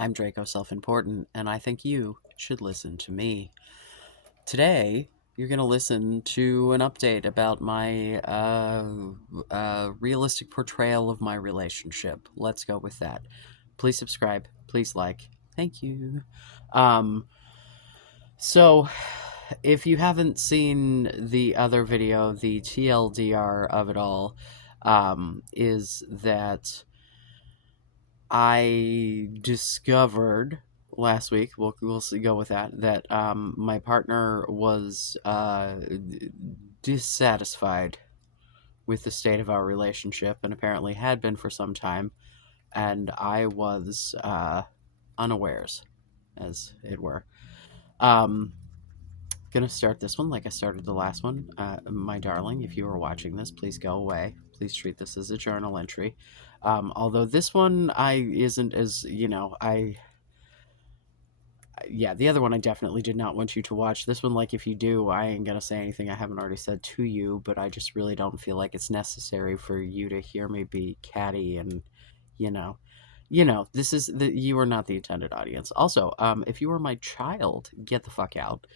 I'm Draco Self-Important, and I think you should listen to me. Today, you're going to listen to an update about my realistic portrayal of my relationship. Let's go with that. Please subscribe. Please like. Thank you. Um, so, if you haven't seen the other video, the TLDR of it all is that I discovered last week. We'll see, go with that. That my partner was dissatisfied with the state of our relationship, and apparently had been for some time. And I was unawares, as it were. Um, Gonna start this one like I started the last one. My darling, if you are watching this, please go away. Please treat this as a journal entry. Although this one I isn't as yeah, the other one I definitely did not want you to watch. This one, like, if you do, I ain't gonna say anything I haven't already said to you, but I just really don't feel like it's necessary for you to hear me be catty and, you know, this is you are not the intended audience. Also, if you are my child, get the fuck out.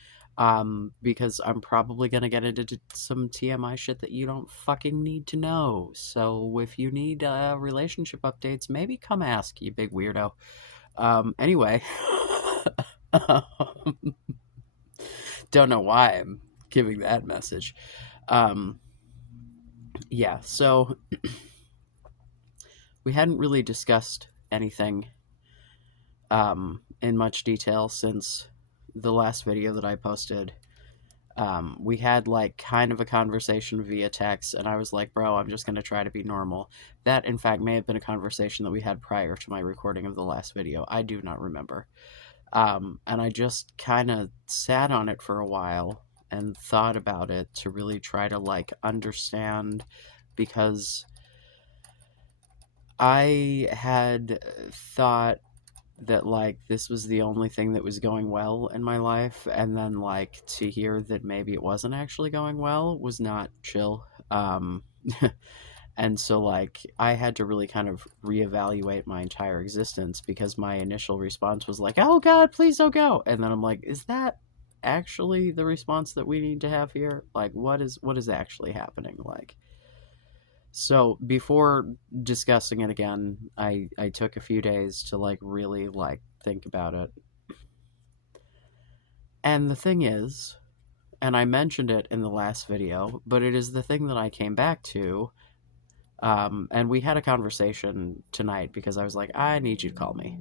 Because I'm probably gonna get into some TMI shit that you don't fucking need to know. So if you need relationship updates, maybe come ask, you big weirdo. Anyway, don't know why I'm giving that message. Um, yeah, so we hadn't really discussed anything in much detail since the last video that I posted. We had like kind of a conversation via text, and I was like, bro, I'm just going to try to be normal. That, in fact, may have been a conversation that we had prior to my recording of the last video. I do not remember. And I just kind of sat on it for a while and thought about it to really try to like understand, because I had thought that like this was the only thing that was going well in my life, and then like to hear that maybe it wasn't actually going well was not chill. And so like I had to really kind of reevaluate my entire existence, because my initial response was like, oh god, please don't go, and then I'm like, is that actually the response that we need to have here? Like, what is actually happening? Like, so before discussing it again, I took a few days to like really like think about it. And the thing is, and I mentioned it in the last video, but it is the thing that I came back to. And we had a conversation tonight because I was like, I need you to call me.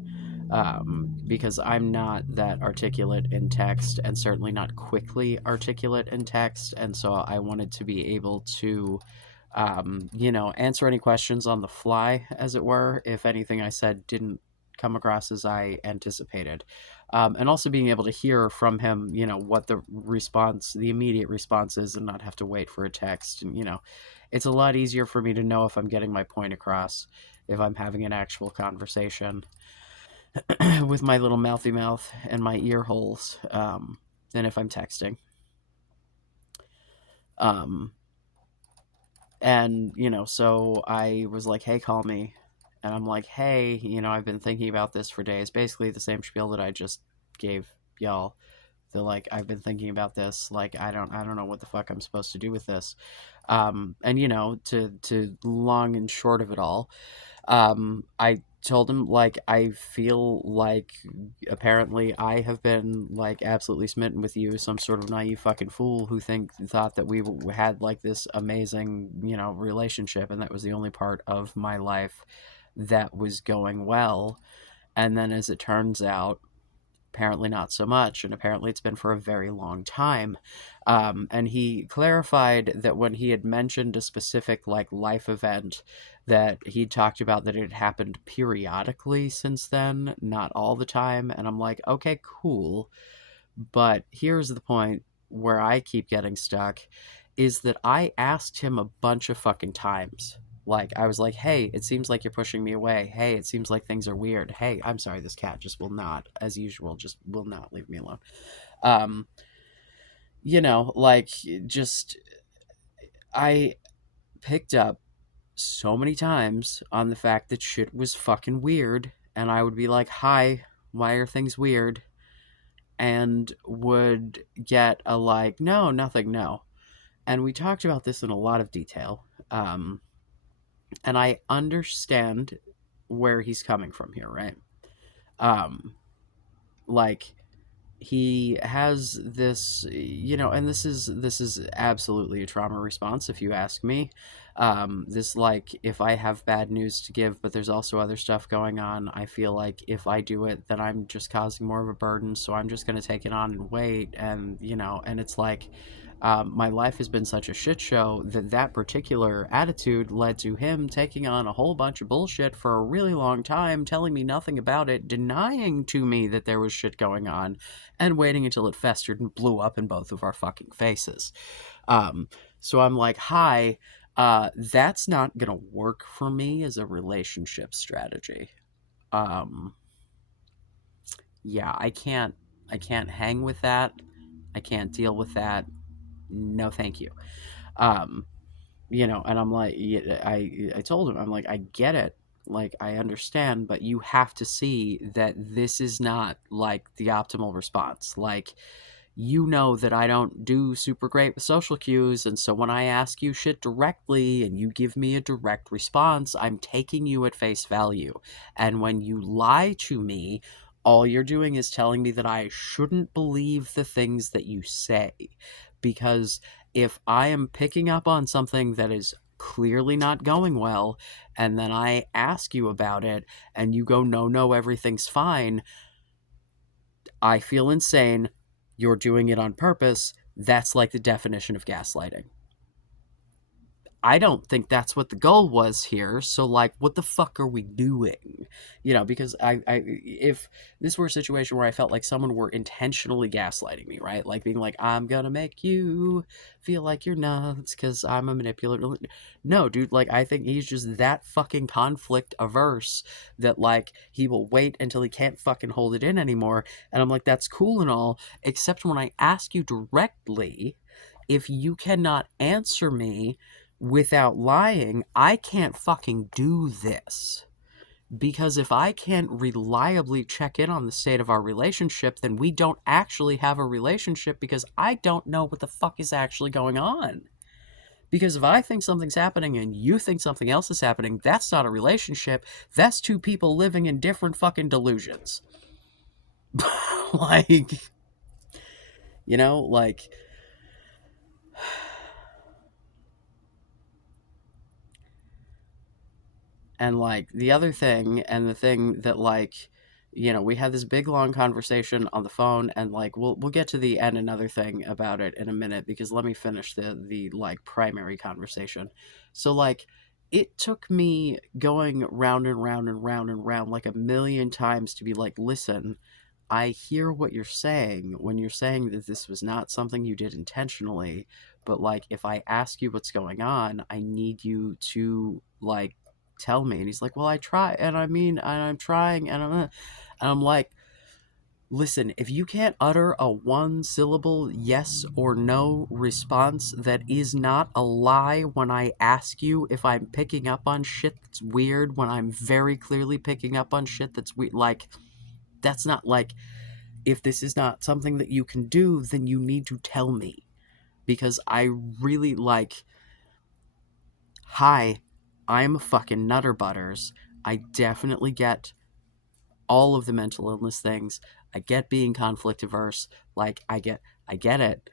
Because I'm not that articulate in text, and certainly not quickly articulate in text. And so I wanted to be able to, answer any questions on the fly, as it were, if anything I said didn't come across as I anticipated. And also being able to hear from him, what the immediate response is, and not have to wait for a text. And, it's a lot easier for me to know if I'm getting my point across if I'm having an actual conversation with my little mouthy mouth and my ear holes, than if I'm texting. Um, and, so I was like, hey, call me. And I'm like, hey, I've been thinking about this for days. Basically the same spiel that I just gave y'all. They're like, I've been thinking about this. Like, I don't know what the fuck I'm supposed to do with this. And to long and short of it all, I told him like I feel like apparently I have been like absolutely smitten with you, some sort of naive fucking fool who thought that we had like this amazing relationship, and that was the only part of my life that was going well. And then as it turns out, apparently not so much, and apparently it's been for a very long time. And he clarified that when he had mentioned a specific like life event, that he talked about that it had happened periodically since then, not all the time. And I'm like, okay, cool, but here's the point where I keep getting stuck, is that I asked him a bunch of fucking times. Like, I was like, hey, it seems like you're pushing me away. Hey, it seems like things are weird. Hey, I'm sorry, this cat just will not, as usual, just will not leave me alone. Um, like, just, I picked up so many times on the fact that shit was fucking weird. And I would be like, hi, Why are things weird? And would get a like, no, nothing, no. And we talked about this in a lot of detail. And I understand where he's coming from here, right? Um, like he has this, and this is absolutely a trauma response, if you ask me. This, like, if I have bad news to give but there's also other stuff going on, I feel like if I do it then I'm just causing more of a burden, so I'm just going to take it on and wait. And and it's like, my life has been such a shit show that that particular attitude led to him taking on a whole bunch of bullshit for a really long time, telling me nothing about it, denying to me that there was shit going on, and waiting until it festered and blew up in both of our fucking faces. Um, so I'm like, hi, that's not gonna work for me as a relationship strategy. Um, yeah, I can't hang with that. I can't deal with that. No, thank you. Um, and I'm like, yeah, I told him, I'm like, I get it, like I understand, but you have to see that this is not like the optimal response. Like, that I don't do super great with social cues, and so when I ask you shit directly and you give me a direct response, I'm taking you at face value. And when you lie to me, all you're doing is telling me that I shouldn't believe the things that you say. Because if I am picking up on something that is clearly not going well, and then I ask you about it and you go, no, no, everything's fine, I feel insane. You're doing it on purpose. That's like the definition of gaslighting. I don't think that's what the goal was here. So, like, what the fuck are we doing? Because if this were a situation where I felt like someone were intentionally gaslighting me, right? Like being like, I'm gonna make you feel like you're nuts because I'm a manipulator. No, dude, like, I think he's just that fucking conflict averse that, like, he will wait until he can't fucking hold it in anymore. And I'm like, that's cool and all, except when I ask you directly, if you cannot answer me without lying, I can't fucking do this. Because if I can't reliably check in on the state of our relationship, then we don't actually have a relationship, because I don't know what the fuck is actually going on. Because if I think something's happening and you think something else is happening, that's not a relationship. That's two people living in different fucking delusions. Like, like, and like the other thing, and the thing that, like, we had this big long conversation on the phone, and like we'll get to the end another thing about it in a minute, because let me finish the like primary conversation. So, like, it took me going round and round and round and round like a million times to be like, listen, I hear what you're saying when you're saying that this was not something you did intentionally, but like, if I ask you what's going on, I need you to, like, tell me. And he's like, well, I try, and I mean, and I'm trying, and I'm like, listen, if you can't utter a one syllable yes or no response that is not a lie when I ask you if I'm picking up on shit that's weird, when I'm very clearly picking up on shit that's weird, like, that's not, like, if this is not something that you can do, then you need to tell me. Because I really, like, hi, I'm a fucking Nutter Butters. I definitely get all of the mental illness things. I get being conflict averse. Like, I get it.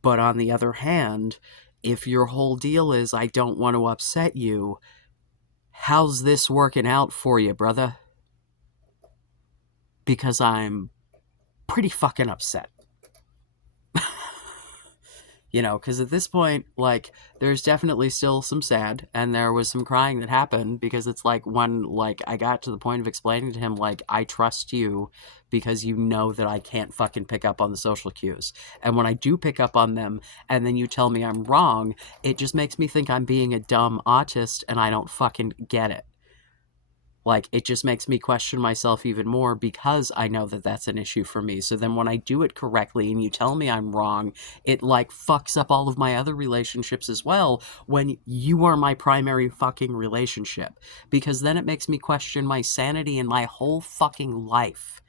But on the other hand, if your whole deal is I don't want to upset you, how's this working out for you, brother? Because I'm pretty fucking upset. Because at this point, like, there's definitely still some sad, and there was some crying that happened, because it's like, when, like, I got to the point of explaining to him, like, I trust you because you know that I can't fucking pick up on the social cues. And when I do pick up on them, and then you tell me I'm wrong, it just makes me think I'm being a dumb autist, and I don't fucking get it. Like, it just makes me question myself even more because I know that that's an issue for me. So then when I do it correctly and you tell me I'm wrong, it like fucks up all of my other relationships as well when you are my primary fucking relationship. Because then it makes me question my sanity and my whole fucking life.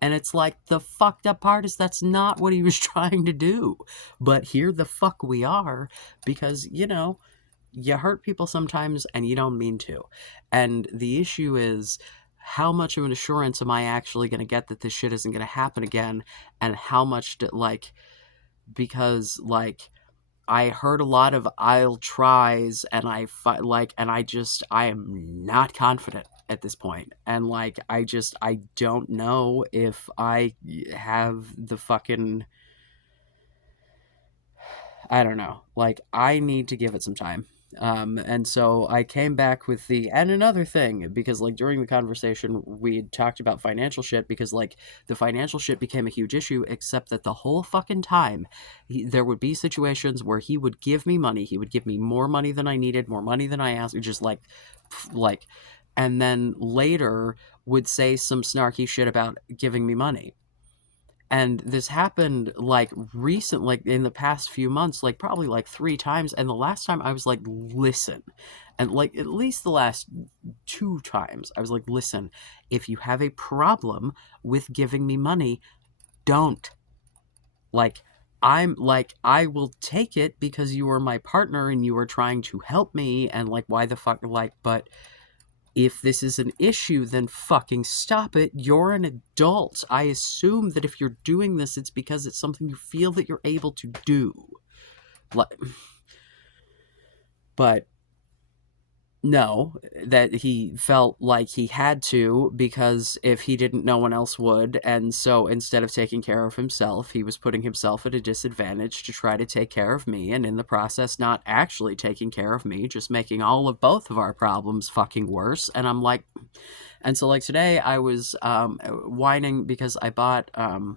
And it's like, the fucked up part is that's not what he was trying to do. But here the fuck we are because, you hurt people sometimes and you don't mean to. And the issue is, how much of an assurance am I actually going to get that this shit isn't going to happen again? And how much, because, I heard a lot of I'll tries and I am not confident at this point. And, I don't know if I have the fucking, I don't know. I need to give it some time. And so I came back with and another thing, because, during the conversation, we had talked about financial shit, because, the financial shit became a huge issue, except that the whole fucking time, there would be situations where he would give me money. He would give me more money than I needed, more money than I asked, just like, and then later would say some snarky shit about giving me money. And this happened recent, in the past few months, probably 3 times. And the last time I was like, listen, and at least the last 2 times I was like, listen, if you have a problem with giving me money, don't. like I will take it because you are my partner and you are trying to help me, and why the fuck, but if this is an issue, then fucking stop it. You're an adult. I assume that if you're doing this, it's because it's something you feel that you're able to do. Like, but no, that he felt like he had to, because if he didn't, no one else would. And so instead of taking care of himself, he was putting himself at a disadvantage to try to take care of me. And in the process, not actually taking care of me, just making all of both of our problems fucking worse. And I'm like, and so today I was whining because I bought the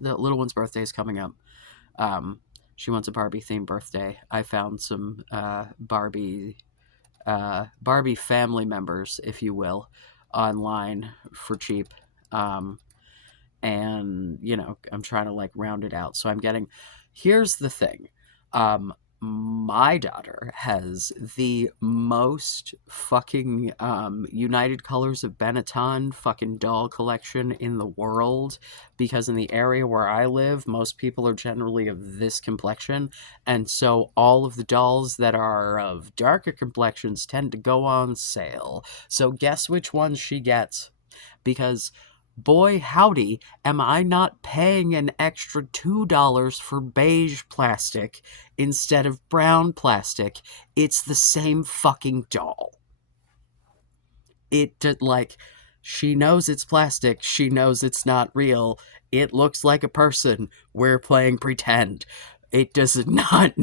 little one's birthday is coming up. Um, she wants a Barbie themed birthday. I found some Barbie family members, if you will, online for cheap. Um, and I'm trying to round it out. So I'm getting. Here's the thing. My daughter has the most fucking United Colors of Benetton fucking doll collection in the world, because in the area where I live, most people are generally of this complexion, and so all of the dolls that are of darker complexions tend to go on sale. So guess which ones she gets? Because boy howdy, am I not paying an extra $2 for beige plastic instead of brown plastic. It's the same fucking doll. She knows it's plastic, she knows it's not real. It looks like a person. We're playing pretend. It does not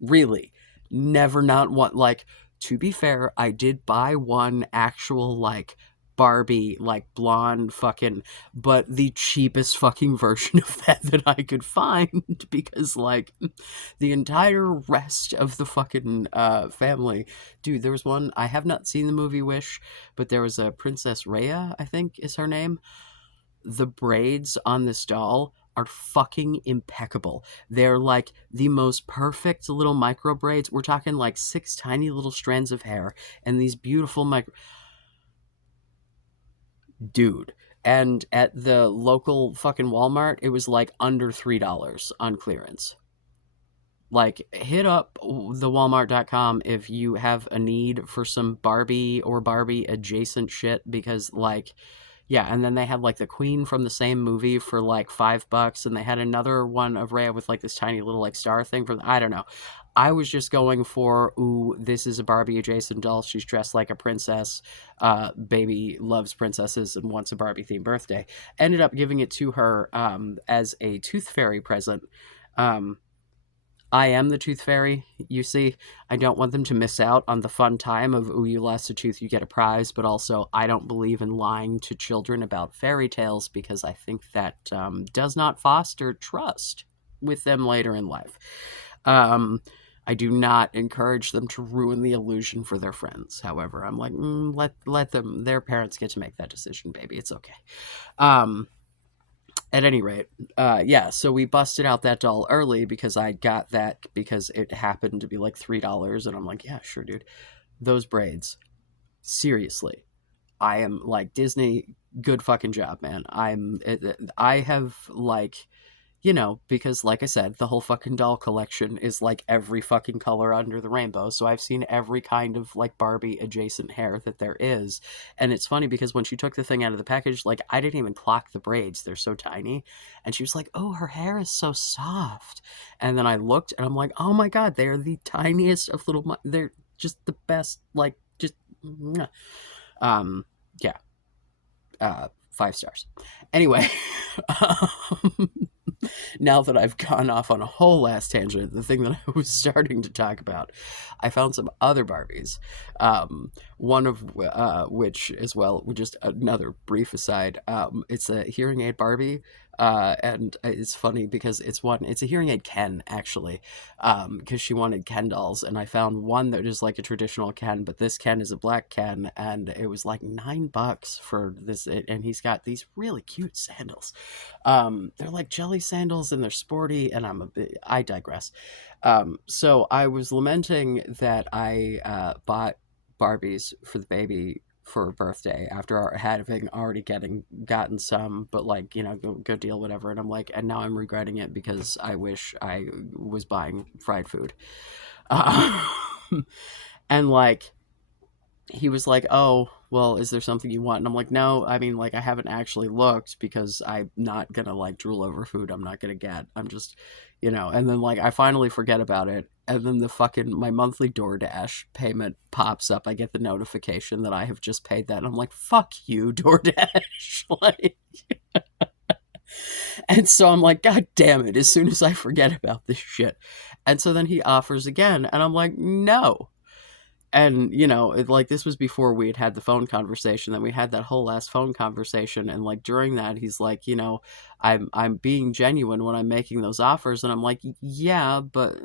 really, never not want, to be fair, I did buy one actual Barbie, blonde fucking, but the cheapest fucking version of that I could find, because the entire rest of the fucking family, dude, there was one, I have not seen the movie Wish, but there was a Princess Rhea, I think is her name. The braids on this doll are fucking impeccable. They're the most perfect little micro braids. We're talking 6 tiny little strands of hair and these beautiful micro. Dude. And at the local fucking Walmart, it was under $3 on clearance. Hit up the walmart.com if you have a need for some Barbie or Barbie adjacent shit, because yeah, and then they had the Queen from the same movie for $5, and they had another one of Rhea with this tiny little star thing for I don't know. I was just going for, ooh, this is a Barbie adjacent doll. She's dressed like a princess. Baby loves princesses and wants a Barbie themed birthday. Ended up giving it to her as a Tooth Fairy present. I am the Tooth Fairy, you see. I don't want them to miss out on the fun time of, ooh, you lost a tooth, you get a prize, but also I don't believe in lying to children about fairy tales, because I think that does not foster trust with them later in life. I do not encourage them to ruin the illusion for their friends. However, I'm like, let them. Their parents get to make that decision, baby. It's okay. Um, at any rate, yeah. So we busted out that doll early because I got that because it happened to be like $3, and I'm like, yeah, sure, dude. Those braids, seriously. I am like Disney. Good fucking job, man. I have like, because like I said, the whole fucking doll collection is like every fucking color under the rainbow. So I've seen every kind of like Barbie adjacent hair that there is. And it's funny because when she took the thing out of the package, like I didn't even clock the braids. They're so tiny. And she was like, "Oh, her hair is so soft." And then I looked and I'm like, "Oh my God, they're the tiniest of they're just the best." Like, just, mwah. um, yeah, 5 stars. Anyway, um, now that I've gone off on a whole last tangent, the thing that I was starting to talk about, I found some other Barbies. One of which, as well, just another brief aside, it's a hearing aid Barbie. And it's funny because it's a hearing aid Ken, actually, because she wanted Ken dolls, and I found one that is like a traditional Ken, but this Ken is a black Ken, and it was like $9 for this, and he's got these really cute sandals. They're like jelly sandals and they're sporty, and I digress. So I was lamenting that I bought Barbies for the baby for her birthday after having already gotten some, but like, good deal, whatever. And I'm like, and now I'm regretting it because I wish I was buying fried food. Um, and like, he was like, "Oh, well, is there something you want?" And I'm like, "No, I mean, like, I haven't actually looked because I'm not gonna like drool over food. I'm not gonna get. I'm just, And then like, I finally forget about it, and then the fucking my monthly DoorDash payment pops up. I get the notification that I have just paid that, and I'm like, "Fuck you, DoorDash!" Like, and so I'm like, "God damn it!" As soon as I forget about this shit, and so then he offers again, and I'm like, "No." And like, this was before we had the phone conversation. Then we had that whole last phone conversation, and like during that, he's like, I'm being genuine when I'm making those offers, and I'm like, yeah, but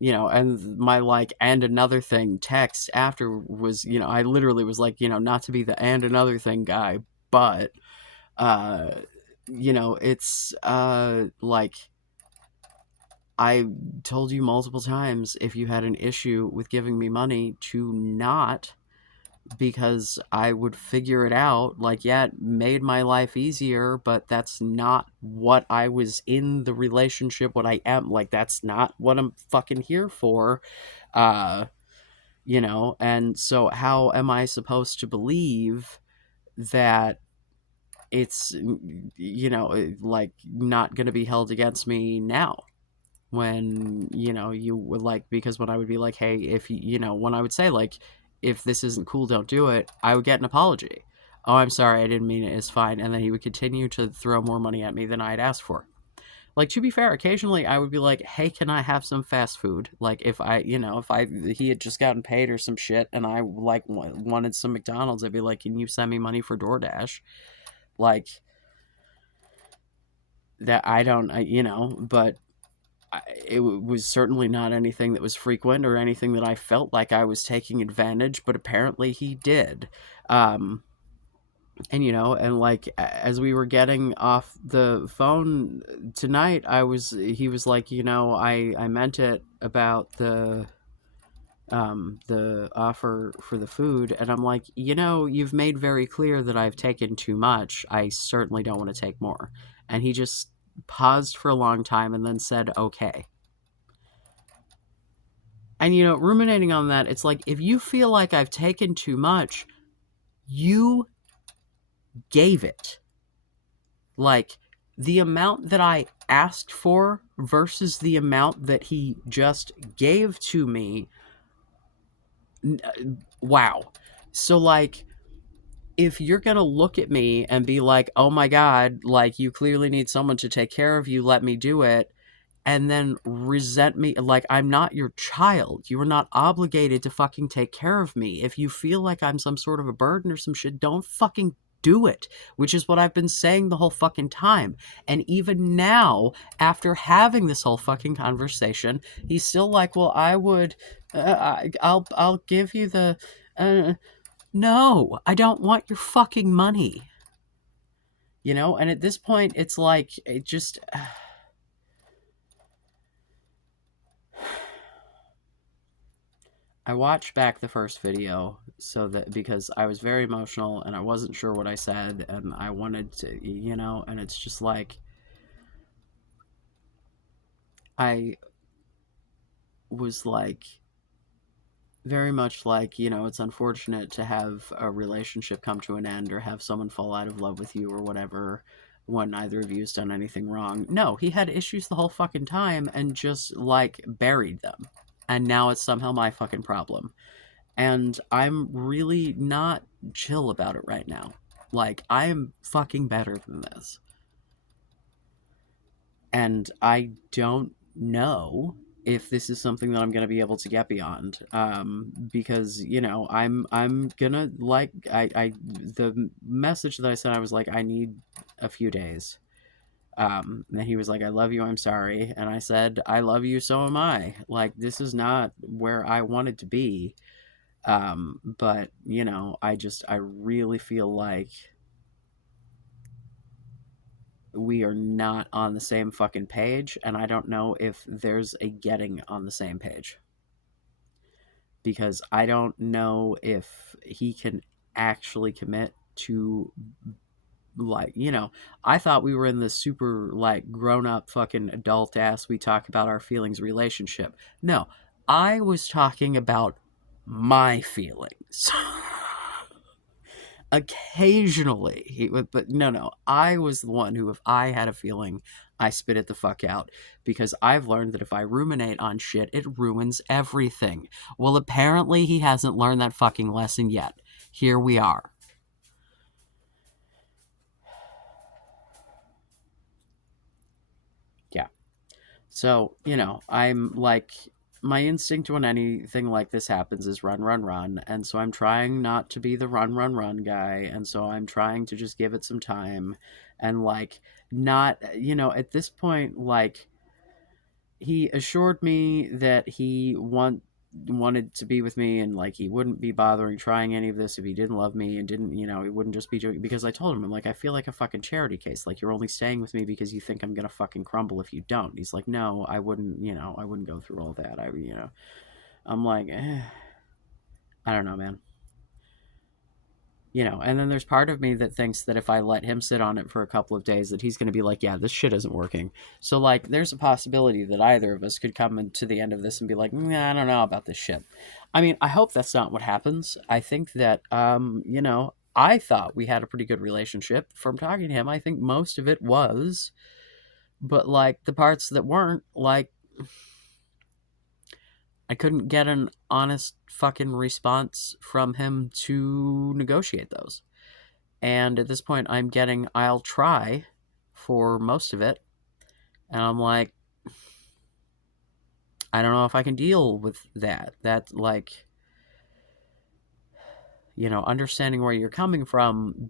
and my like, and another thing text after was, I literally was like, not to be the and another thing guy, but uh it's like, I told you multiple times, if you had an issue with giving me money, to not, because I would figure it out. Like, yeah, it made my life easier, but that's not what I was in the relationship, what I am. Like, that's not what I'm fucking here for. Uh, and so how am I supposed to believe that it's, like, not going to be held against me now? When you would like, because when I would be like, hey, if when I would say like, if this isn't cool, don't do it, I would get an apology. Oh, I'm sorry, I didn't mean it, it's fine. And then he would continue to throw more money at me than I'd asked for. Like, to be fair, occasionally I would be like, hey, can I have some fast food? Like, if he had just gotten paid or some shit and I like wanted some McDonald's, I'd be like, can you send me money for DoorDash? Like, that I don't but it was certainly not anything that was frequent or anything that I felt like I was taking advantage, but apparently he did. Um, and like, as we were getting off the phone tonight, he was like, I meant it about the offer for the food. And I'm like, you've made very clear that I've taken too much. I certainly don't want to take more. And he just paused for a long time and then said, okay. And, ruminating on that, it's like, if you feel like I've taken too much, you gave it. Like, the amount that I asked for versus the amount that he just gave to me. Wow. So, like, if you're going to look at me and be like, oh my God, like, you clearly need someone to take care of you, let me do it, and then resent me, like, I'm not your child. You are not obligated to fucking take care of me. If you feel like I'm some sort of a burden or some shit, don't fucking do it, which is what I've been saying the whole fucking time. And even now, after having this whole fucking conversation, he's still like, well, I would, I'll give you the, uh, no, I don't want your fucking money. You know, and at this point, it's like, it just, I watched back the first video so that because I was very emotional and I wasn't sure what I said and I wanted to, you know, and it's just like, I was like, very much like, you know, it's unfortunate to have a relationship come to an end or have someone fall out of love with you or whatever when neither of you has done anything wrong. No, he had issues the whole fucking time and just like buried them. And now it's somehow my fucking problem. And I'm really not chill about it right now. Like, I'm fucking better than this. And I don't know if this is something that I'm gonna be able to get beyond, because you know I'm gonna like the message that I sent, I was like, I need a few days. And he was like, I love you, I'm sorry, and I said, I love you, so am I. Like, this is not where I wanted to be, but you know, I really feel like we are not on the same fucking page, and I don't know if there's a getting on the same page because I don't know if he can actually commit to, like, you know, I thought we were in this super like grown up fucking adult ass we talk about our feelings relationship. No, I was talking about my feelings. Occasionally he would, but no, I was the one who, if I had a feeling, I spit it the fuck out, because I've learned that if I ruminate on shit, it ruins everything. Well, apparently he hasn't learned that fucking lesson yet. Here we are. Yeah. So, you know, I'm like, my instinct when anything like this happens is run, run, run. And so I'm trying not to be the run, run, run guy. And so I'm trying to just give it some time and, like, not, you know, at this point, like, he assured me that wanted to be with me, and like he wouldn't be bothering trying any of this if he didn't love me and didn't, you know, he wouldn't just be doing, because I told him, I'm like, I feel like a fucking charity case, like you're only staying with me because you think I'm gonna fucking crumble if you don't. He's like, no, I wouldn't, you know, I wouldn't go through all that. I, you know, I'm like, I don't know, man. You know, and then there's part of me that thinks that if I let him sit on it for a couple of days, that he's going to be like, yeah, this shit isn't working. So, like, there's a possibility that either of us could come into the end of this and be like, nah, I don't know about this shit. I mean, I hope that's not what happens. I think that, you know, I thought we had a pretty good relationship from talking to him. I think most of it was, but like the parts that weren't, like, I couldn't get an honest fucking response from him to negotiate those. And at this point, I'm getting, I'll try for most of it. And I'm like, I don't know if I can deal with that. That, like, you know, understanding where you're coming from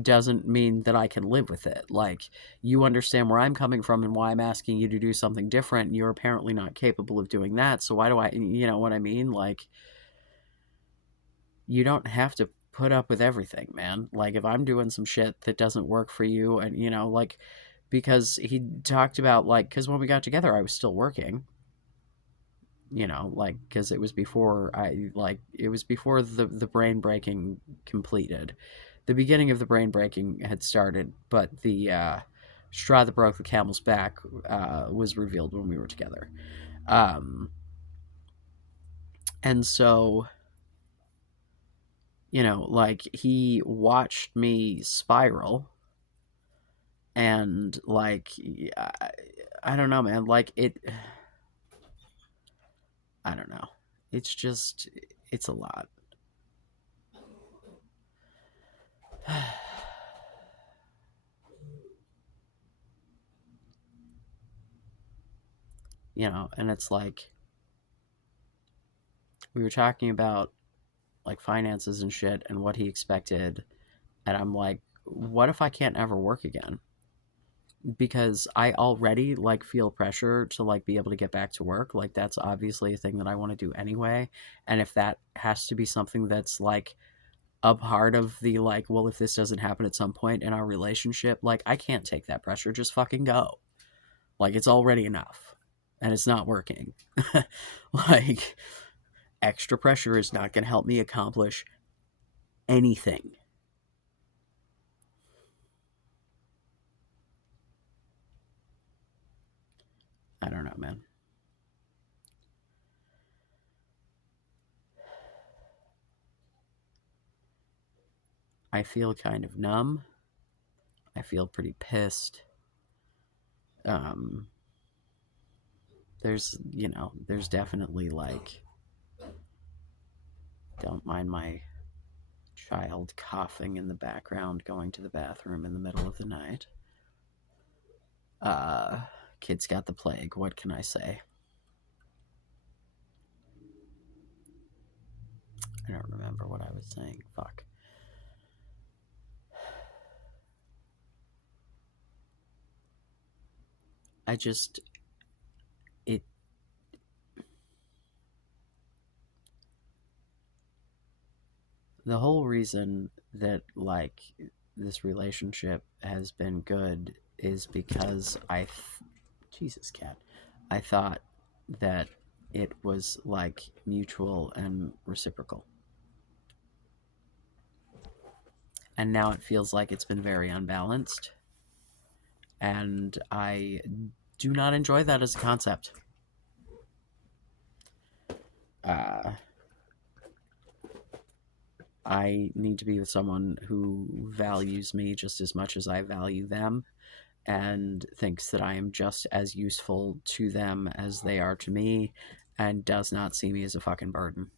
doesn't mean that I can live with it. Like, you understand where I'm coming from and why I'm asking you to do something different. You're apparently not capable of doing that. So why do I, you know what I mean? Like, you don't have to put up with everything, man. Like, if I'm doing some shit that doesn't work for you, and, you know, like, because he talked about, like, because when we got together, I was still working, you know, like, because it was before it was before the brain breaking completed. The beginning of the brain breaking had started, but the straw that broke the camel's back was revealed when we were together. Um, and so, you know, like, he watched me spiral, and like, I don't know, man. Like, it, I don't know. It's just, it's a lot. You know, and it's like, we were talking about like finances and shit and what he expected, And I'm like, what if I can't ever work again? Because I already like feel pressure to like be able to get back to work. Like that's obviously a thing that I want to do anyway. And if that has to be something that's like a part of the like, well, if this doesn't happen at some point in our relationship, like I can't take that pressure. Just fucking go. Like it's already enough. And it's not working. Like extra pressure is not going to help me accomplish anything. I don't know, man. I feel kind of numb. I feel pretty pissed. Um, there's definitely like, don't mind my child coughing in the background, going to the bathroom in the middle of the night. Uh, Kid's got the plague. What can I say? I don't remember what I was saying. Fuck. I just, it, the whole reason that like this relationship has been good is because Jesus cat, I thought that it was like mutual and reciprocal, and now it feels like it's been very unbalanced, and I do not enjoy that as a concept. uh, I need to be with someone who values me just as much as I value them, and thinks that I am just as useful to them as they are to me, and does not see me as a fucking burden.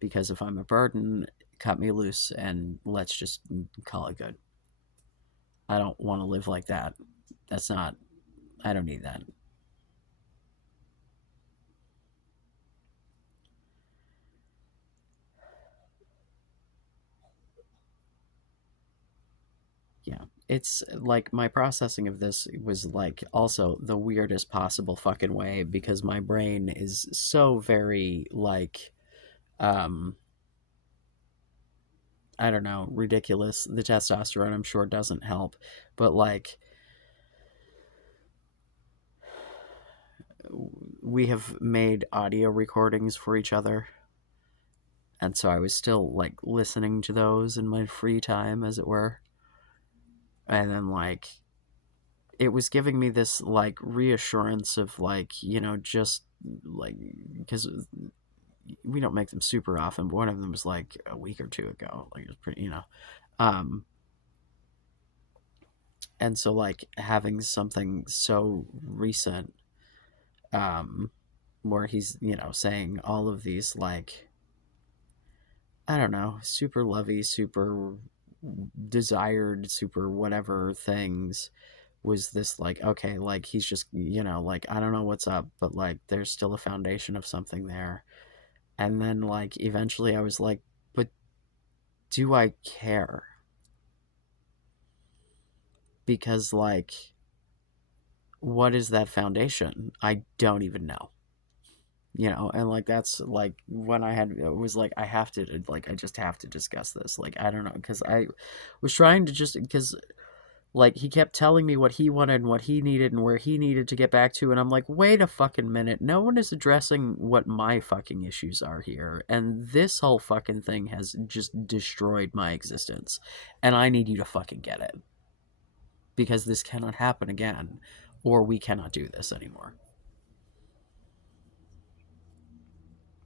Because if I'm a burden, cut me loose and let's just call it good. I don't want to live like that. That's not, I don't need that. Yeah. It's like my processing of this was like also the weirdest possible fucking way, because my brain is so very like, um, I don't know, ridiculous. The testosterone, I'm sure, doesn't help. But like, we have made audio recordings for each other. And so I was still like listening to those in my free time, as it were. And then like, it was giving me this like reassurance of like, just like, because we don't make them super often, but one of them was like a week or two ago. Like it was pretty. Um, and so like having something so recent, um, where he's saying all of these like, I don't know, super lovey, super desired, super whatever things, was this like, okay, like he's just like, I don't know what's up, but like there's still a foundation of something there. And then like eventually I was like, but do I care? Because like, what is that foundation? I don't even know. And like that's like when I had, it was like, I have to, like, I just have to discuss this, like, I don't know, because I was trying to just, because like he kept telling me what he wanted and what he needed and where he needed to get back to, and I'm like, wait a fucking minute, no one is addressing what my fucking issues are here, and this whole fucking thing has just destroyed my existence, and I need you to fucking get it, because this cannot happen again, or we cannot do this anymore.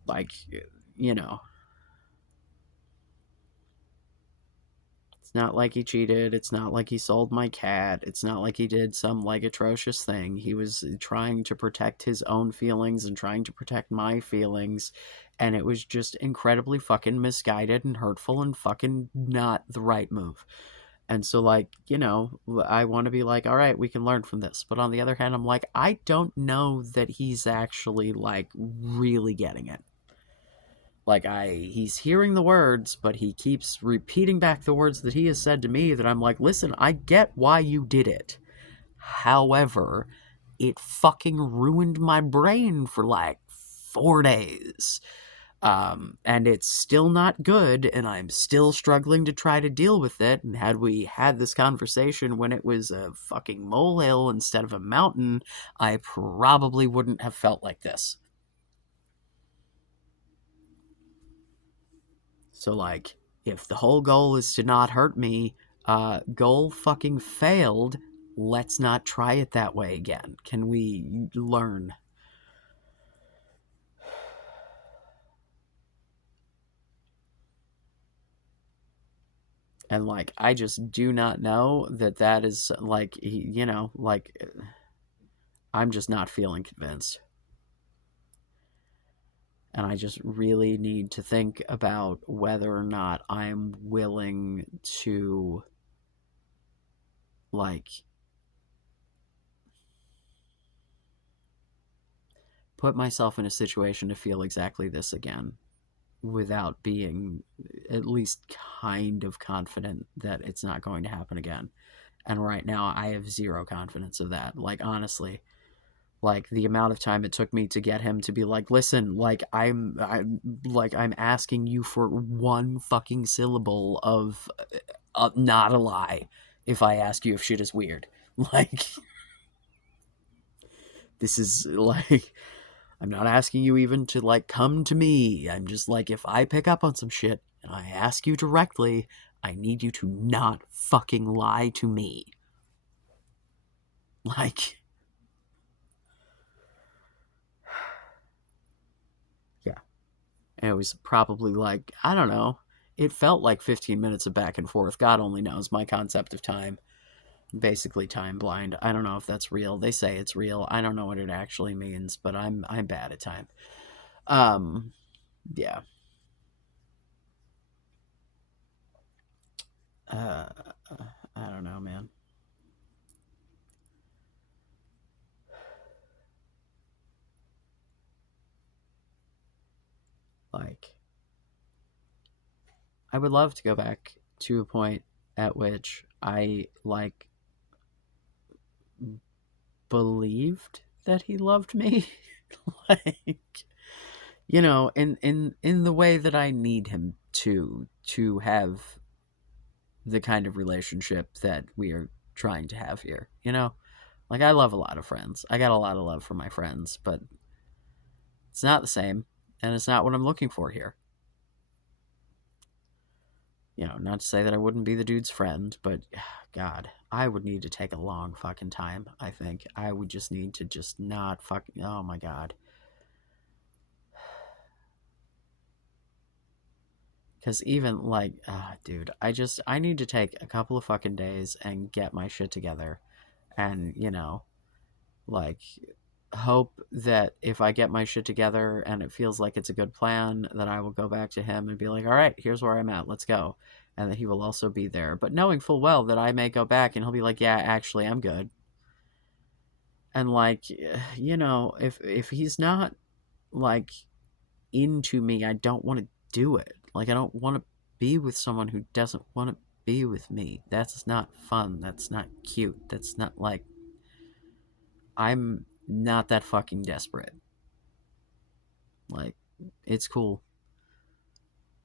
Like, you know it's not like he cheated. It's not like he sold my cat. It's not like he did some like atrocious thing. He was trying to protect his own feelings and trying to protect my feelings. And it was just incredibly fucking misguided and hurtful and fucking not the right move. And so, like, I want to be like, all right, we can learn from this. But on the other hand, I'm like, I don't know that he's actually like really getting it. Like, he's hearing the words, but he keeps repeating back the words that he has said to me, that I'm like, listen, I get why you did it. However, it fucking ruined my brain for like 4 days. And it's still not good, and I'm still struggling to try to deal with it. And had we had this conversation when it was a fucking molehill instead of a mountain, I probably wouldn't have felt like this. So, like, if the whole goal is to not hurt me, goal fucking failed. Let's not try it that way again. Can we learn? And, like, I just do not know that is, like, like, I'm just not feeling convinced. And I just really need to think about whether or not I'm willing to, like, put myself in a situation to feel exactly this again without being at least kind of confident that it's not going to happen again. And right now, I have zero confidence of that. Like, honestly, like the amount of time it took me to get him to be like, listen, like I'm asking you for one fucking syllable of not a lie if I ask you if shit is weird. Like, this is like, I'm not asking you even to like come to me. I'm just like, if I pick up on some shit and I ask you directly, I need you to not fucking lie to me. Like, yeah. And it was probably like, I don't know. It felt like 15 minutes of back and forth. God only knows. My concept of time, basically time blind. I don't know if that's real. They say it's real. I don't know what it actually means, but I'm bad at time. Um, yeah. Uh, I don't know, man. Like, I would love to go back to a point at which I like believed that he loved me. Like, in the way that I need him to have the kind of relationship that we are trying to have here. Like, I love a lot of friends. I got a lot of love for my friends, but it's not the same, and it's not what I'm looking for here. Not to say that I wouldn't be the dude's friend, but God, I would need to take a long fucking time. I think I would just need to just not fucking. Oh my God. Because even like, dude, I need to take a couple of fucking days and get my shit together, and like, hope that if I get my shit together and it feels like it's a good plan, that I will go back to him and be like, all right, here's where I'm at, let's go. And that he will also be there. But knowing full well that I may go back and he'll be like, yeah, actually, I'm good. And like, if he's not like into me, I don't want to do it. Like, I don't want to be with someone who doesn't want to be with me. That's not fun. That's not cute. That's not like, I'm not that fucking desperate. Like, it's cool.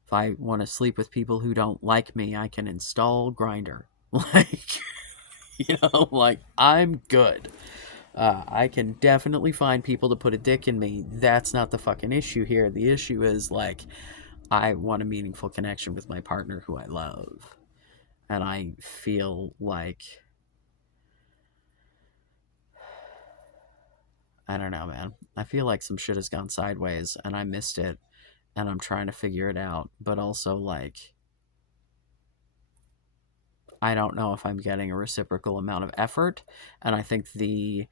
If I want to sleep with people who don't like me, I can install Grinder. Like, like, I'm good. I can definitely find people to put a dick in me. That's not the fucking issue here. The issue is, like, I want a meaningful connection with my partner who I love. And I feel like, I don't know, man. I feel like some shit has gone sideways and I missed it and I'm trying to figure it out. But also, like, I don't know if I'm getting a reciprocal amount of effort. And I think the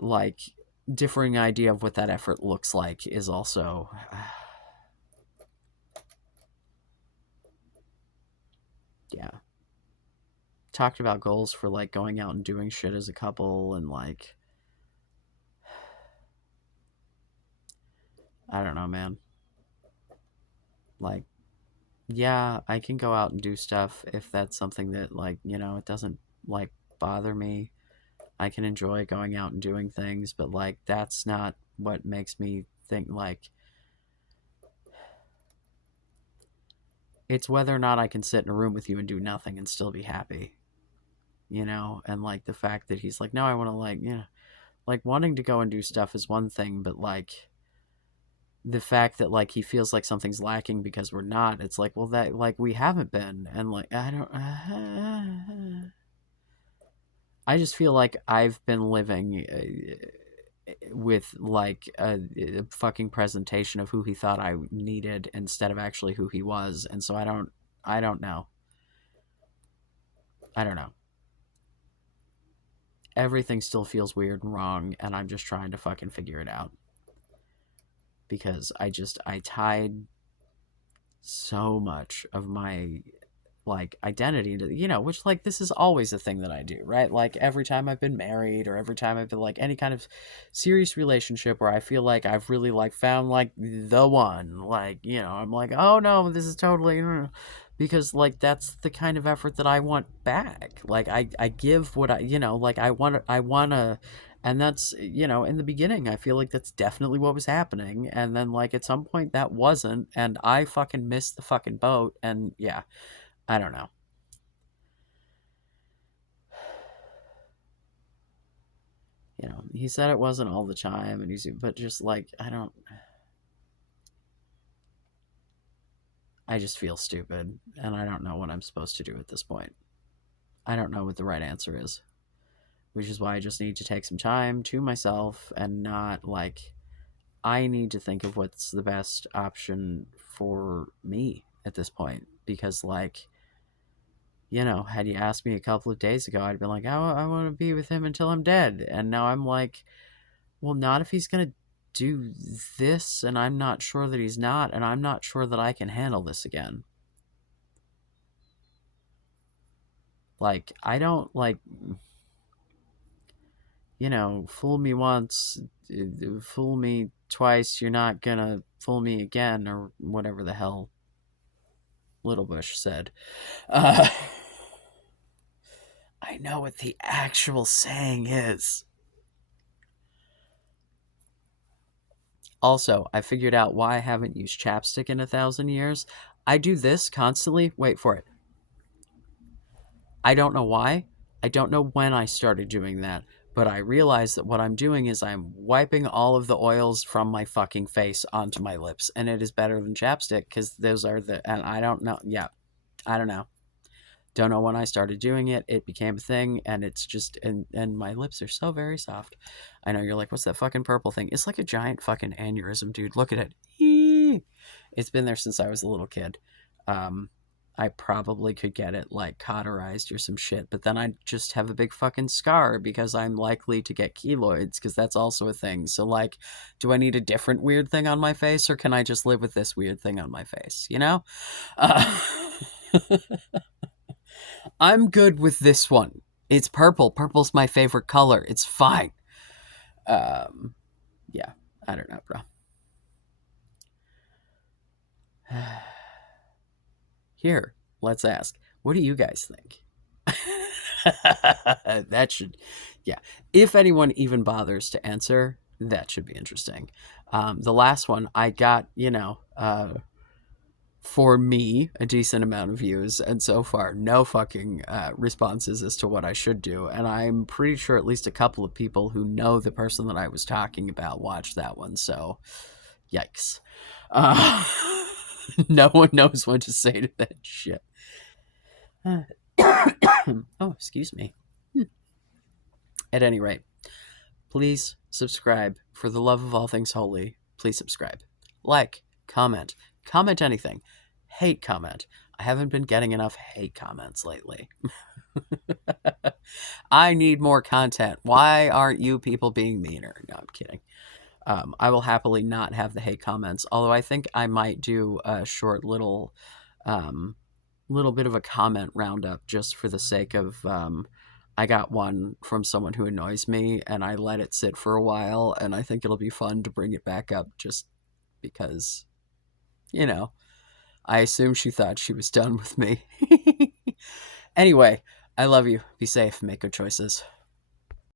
like differing idea of what that effort looks like is also yeah. Talked about goals for like going out and doing shit as a couple, and like I don't know, man. Like, yeah, I can go out and do stuff if that's something that, like, it doesn't, like, bother me. I can enjoy going out and doing things, but, like, that's not what makes me think, like, it's whether or not I can sit in a room with you and do nothing and still be happy, And, like, the fact that he's like, no, I want to, like, like, wanting to go and do stuff is one thing, but, like, the fact that, like, he feels like something's lacking because we're not, it's like, well, that, like, we haven't been. And, like, I don't, I just feel like I've been living with, like, a fucking presentation of who he thought I needed instead of actually who he was. And so I don't know. I don't know. Everything still feels weird and wrong, and I'm just trying to fucking figure it out. Because I tied so much of my, like, identity to, which, like, this is always a thing that I do, right? Like, every time I've been married, or every time I've been, like, any kind of serious relationship where I feel like I've really, like, found, like, the one, like, I'm like, oh no, this is totally, because, like, that's the kind of effort that I want back. Like, I give what I, like, I want to, and that's, in the beginning I feel like that's definitely what was happening, and then, like, at some point that wasn't, and I fucking missed the fucking boat. And yeah, I don't know. He said it wasn't all the time, and but just, like, I just feel stupid, and I don't know what I'm supposed to do at this point. I don't know what the right answer is, which is why I just need to take some time to myself and not, like, I need to think of what's the best option for me at this point, because, like, had you asked me a couple of days ago, I'd been like, I want to be with him until I'm dead, and now I'm like, well, not if he's going to do this, and I'm not sure that he's not, and I'm not sure that I can handle this again. Like, I don't, like, fool me once, fool me twice, you're not gonna fool me again, or whatever the hell Little Bush said. Uh, I know what the actual saying is. Also, I figured out why I haven't used chapstick in 1,000 years. I do this constantly. Wait for it. I don't know why. I don't know when I started doing that, but I realized that what I'm doing is I'm wiping all of the oils from my fucking face onto my lips, and it is better than chapstick because those are the. And I don't know. Yeah, I don't know. Don't know when I started doing it. It became a thing, and it's just, and my lips are so very soft. I know you're like, what's that fucking purple thing? It's like a giant fucking aneurysm, dude. Look at it. It's been there since I was a little kid. Um, I probably could get it, like, cauterized or some shit, but then I'd just have a big fucking scar because I'm likely to get keloids, because that's also a thing. So, like, do I need a different weird thing on my face, or can I just live with this weird thing on my face? Uh, I'm good with this one. It's purple. Purple's my favorite color. It's fine. Um, yeah, I don't know, bro. Here, let's ask. What do you guys think? That should, yeah. If anyone even bothers to answer, that should be interesting. The last one I got, for me, a decent amount of views, and so far, no fucking responses as to what I should do. And I'm pretty sure at least a couple of people who know the person that I was talking about watched that one. So, yikes. Uh, no one knows what to say to that shit. Oh, excuse me. At any rate, please subscribe. For the love of all things holy, please subscribe. Like, comment anything. Hate comment. I haven't been getting enough hate comments lately. I need more content. Why aren't you people being meaner? No, I'm kidding. I will happily not have the hate comments, although I think I might do a short little bit of a comment roundup just for the sake of I got one from someone who annoys me, and I let it sit for a while, and I think it'll be fun to bring it back up just because, you know, I assume she thought she was done with me. Anyway, I love you. Be safe. Make good choices.